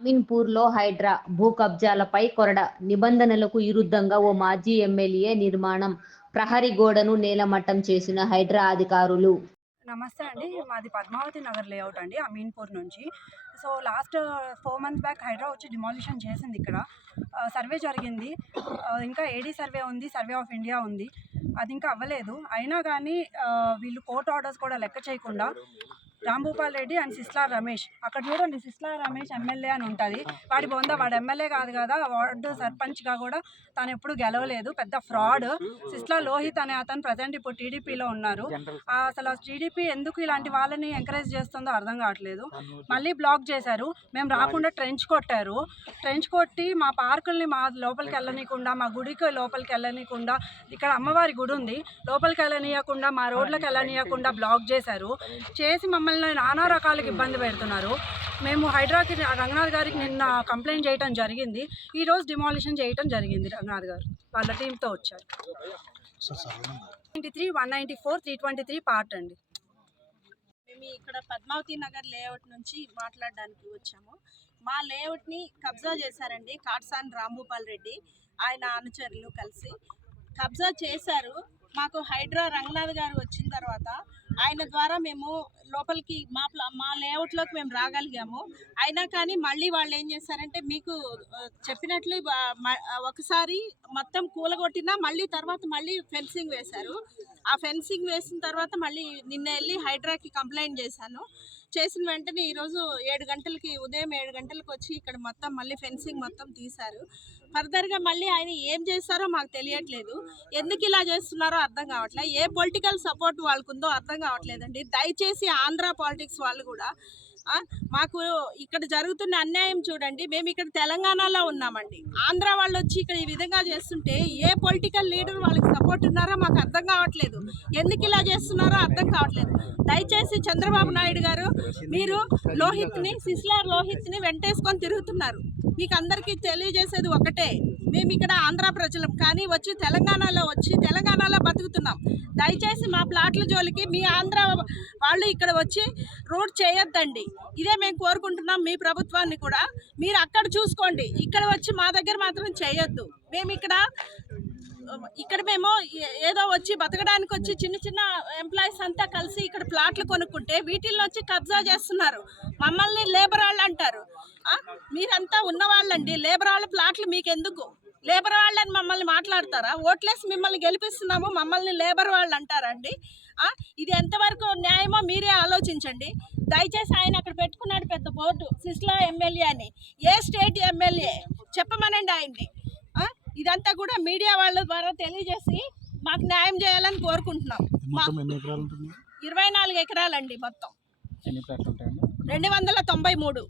అమీన్పూర్లో హైడ్రా భూ కబ్జాలపై కొరడ నిబంధనలకు విరుద్ధంగా ఓ మాజీ ఎమ్మెల్యే నిర్మాణం ప్రహరీ గోడను నేలమట్టం చేసిన హైడ్రా అధికారులు. నమస్తే అండి మాది పద్మావతి నగర్ లేఅవుట్ అండి అమీన్పూర్ నుంచి. So last four months back HYDRAA వచ్చి డిమాలిషన్ చేసింది ఇక్కడ. సర్వే జరిగింది. ఇంకా ఏడీ సర్వే ఉంది సర్వే ఆఫ్ ఇండియా ఉంది. అది ఇంకా అవ్వలేదు. అయినా కానీ వీళ్ళు కోర్ట్ ఆర్డర్స్ కూడా లెక్క చేయకుండా రాంభూపాల్ రెడ్డి అండ్ సిస్లా రమేష్. అక్కడ చూడండి సిస్లా రమేష్ ఎమ్మెల్యే అని ఉంటుంది. వాడి బొంద వాడు ఎమ్మెల్యే కాదు కదా వార్డు సర్పంచ్గా కూడా తను ఎప్పుడు గెలవలేదు. పెద్ద ఫ్రాడ్. సిస్లా లోహిత్ అనే అతను ప్రజెంట్ ఇప్పుడు టీడీపీలో ఉన్నారు. అసలు టీడీపీ ఎందుకు ఇలాంటి వాళ్ళని ఎంకరేజ్ చేస్తుందో అర్థం కావట్లేదు. మళ్ళీ బ్లాక్ చేశారు. మేము రాకుండా ట్రెంచ్ కొట్టారు. ట్రెంచ్ కొట్టి మా పార్కుల్ని మా లోపలికి వెళ్ళనీయకుండా మా గుడికి లోపలికి వెళ్ళనీయకుండా ఇక్కడ అమ్మవారి గుడి ఉంది. లోపలికి వెళ్ళనీయకుండా మా రోడ్లకు వెళ్ళనీయకుండా బ్లాక్ చేశారు. చేసి మమ్మల్ని నానా రకాలకు ఇబ్బంది పెడుతున్నారు. మేము హైడ్రాకి రంగనాథ్ గారికి నిన్న కంప్లైంట్ చేయడం జరిగింది. ఈ రోజు డిమాలిషన్ చేయడం జరిగింది రంగనాథ్ గారు. వాళ్ళ టీంతో వచ్చారు. Ninety three one ninety four three twenty three part అండి. మేము ఇక్కడ పద్మావతి నగర్ లేఅవుట్ నుంచి మాట్లాడడానికి వచ్చాము. మా లేఅవుట్ని కబ్జా చేశారండి కాట్సాన్ రాంభూపాల్ రెడ్డి ఆయన అనుచరులు కలిసి. కబ్జా చేశారు. మాకు హైడ్రా రంగనాథ్ గారు వచ్చిన తర్వాత ఆయన ద్వారా మేము లోపలికి మా మా లేఅవుట్లోకి మేము రాగలిగాము. అయినా కానీ మళ్ళీ వాళ్ళు ఏం చేశారంటే మీకు చెప్పినట్లు ఒకసారి మొత్తం కూలగొట్టినా మళ్ళీ తర్వాత మళ్ళీ ఫెన్సింగ్ వేశారు. ఆ ఫెన్సింగ్ వేసిన తర్వాత మళ్ళీ నిన్న వెళ్ళి హైడ్రాకి కంప్లైంట్ చేశాను. చేసిన వెంటనే ఈరోజు ఏడు గంటలకి ఉదయం ఏడు గంటలకు వచ్చి ఇక్కడ మొత్తం మళ్ళీ ఫెన్సింగ్ మొత్తం తీశారు. ఫర్దర్గా మళ్ళీ ఆయన ఏం చేస్తారో మాకు తెలియట్లేదు. ఎందుకు ఇలా చేస్తున్నారో అర్థం కావట్లేదు ఏ పొలిటికల్ సపోర్ట్ వాళ్ళకు ఉందో అర్థం కావట్లేదండి. దయచేసి ఆంధ్ర పాలిటిక్స్ వాళ్ళు కూడా మాకు ఇక్కడ జరుగుతున్న అన్యాయం చూడండి. మేము ఇక్కడ తెలంగాణలో ఉన్నామండి. ఆంధ్ర వాళ్ళు వచ్చి ఇక్కడ ఈ విధంగా చేస్తుంటే ఏ పొలిటికల్ లీడర్ వాళ్ళకి సపోర్ట్ ఉన్నారో మాకు అర్థం కావట్లేదు. ఎందుకు ఇలా చేస్తున్నారో అర్థం కావట్లేదు. దయచేసి చంద్రబాబు నాయుడు గారు మీరు లోహిత్ని సిస్లార్ లోహిత్ని వెంటేసుకొని తిరుగుతున్నారు. మీకు అందరికీ తెలియజేసేది ఒకటే. మేము ఇక్కడ ఆంధ్ర ప్రజలం కానీ వచ్చి తెలంగాణలో వచ్చి తెలంగాణలో బతుకుతున్నాం. దయచేసి మా ప్లాట్ల జోలికి మీ ఆంధ్ర వాళ్ళు ఇక్కడ వచ్చి రోడ్ చేయొద్దండి. ఇదే మేము కోరుకుంటున్నాం మీ ప్రభుత్వాన్ని కూడా. మీరు అక్కడ చూసుకోండి. ఇక్కడ వచ్చి మా దగ్గర మాత్రం చేయొద్దు. మేము ఇక్కడ ఇక్కడ మేము ఏ- ఏదో వచ్చి బతకడానికి వచ్చి చిన్న చిన్న ఎంప్లాయీస్ అంతా కలిసి ఇక్కడ ప్లాట్లు కొనుక్కుంటే వీటిల్లో వచ్చి కబ్జా చేస్తున్నారు. మమ్మల్ని లేబర్ వాళ్ళు అంటారు. మీరంతా ఉన్నవాళ్ళండి. లేబర్ వాళ్ళ ప్లాట్లు మీకు ఎందుకు లేబర్ వాళ్ళని మమ్మల్ని మాట్లాడతారా? ఓట్లేసి మిమ్మల్ని గెలిపిస్తున్నాము మమ్మల్ని లేబర్ వాళ్ళు అంటారండి? ఇది ఎంతవరకు న్యాయమో మీరే ఆలోచించండి. దయచేసి ఆయన అక్కడ పెట్టుకున్నాడు పెద్ద బోర్డు సిస్లా ఎమ్మెల్యే అని. ఏ స్టేట్ ఎమ్మెల్యే? చెప్పమనండి ఆయన్ని? ఇదంతా కూడా మీడియా వాళ్ళ ద్వారా తెలియజేసి మాకు న్యాయం చేయాలని కోరుకుంటున్నాం. మా మొత్తం ఎన్ని ఎకరాలు ఉంటుంది ఇరవై నాలుగు ఎకరాలండి మొత్తం. రెండు వందల తొంభై మూడు.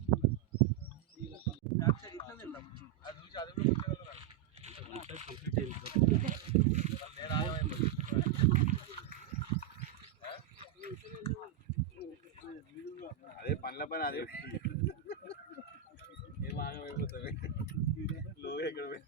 అదే పనుల పని అదే ఏం ఆగమైపోతుంది లో ఎక్కడ పోయి